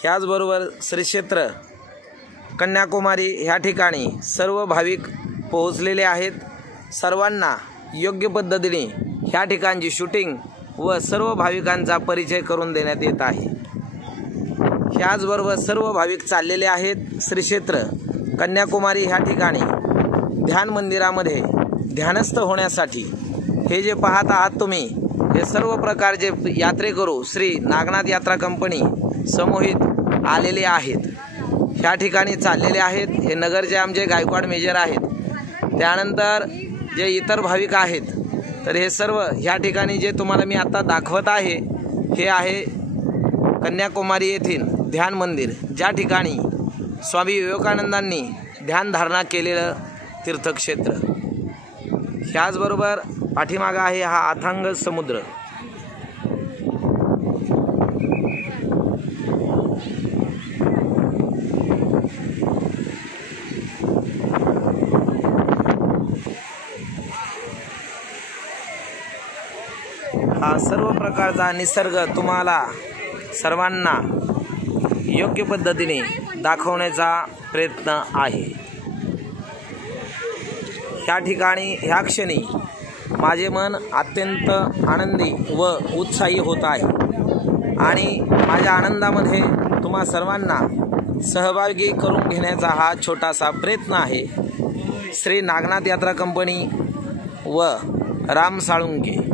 ह्याचबरोबर श्री क्षेत्र कन्याकुमारी ह्या ठिकाणी सर्व भाविक पोहोचलेले आहेत। सर्वांना योग्य पद्धतीने ह्या ठिकाणची शूटिंग व सर्व भाविकांचा परिचय करून देण्यात येत आहे। ह्याचबरोबर सर्व भाविक चाललेले आहेत श्री क्षेत्र कन्याकुमारी ह्या ठिकाणी ध्यान मंदिरामध्ये ध्यानस्थ होण्यासाठी। हे जे पाहत आहात तुम्ही हे सर्व प्रकारचे यात्रेकरू श्री नागनाथ यात्रा कंपनी समूहित आलेले आहेत, ह्या ठिकाणी चाललेले आहेत। हे नगरचे आमचे गायकवाड मेजर आहेत। त्यानंतर जे इतर भाविक आहेत तर हे सर्व ह्या ठिकाणी जे तुम्हाला मी आता दाखवत आहे हे आहे कन्याकुमारी येथील ध्यान मंदिर, ज्या ठिकाणी स्वामी विवेकानंदांनी ध्यानधारणा केलेलं तीर्थक्षेत्र। ह्याचबरोबर पाठीमागं आहे हा अथांग समुद्र। हा सर्व प्रकारचा निसर्ग तुम्हाला सर्वांना योग्य पद्धतीने दाखवण्याचा प्रयत्न आहे। ह्या ठिकाणी ह्या क्षणी माझे मन अत्यंत आनंदी व उत्साही होत आहे आणि माझ्या आनंदामध्ये तुम्हा सर्वांना सहभागी करून घेण्याचा हा छोटासा प्रयत्न आहे। श्री नागनाथ यात्रा कंपनी व राम साळुंके।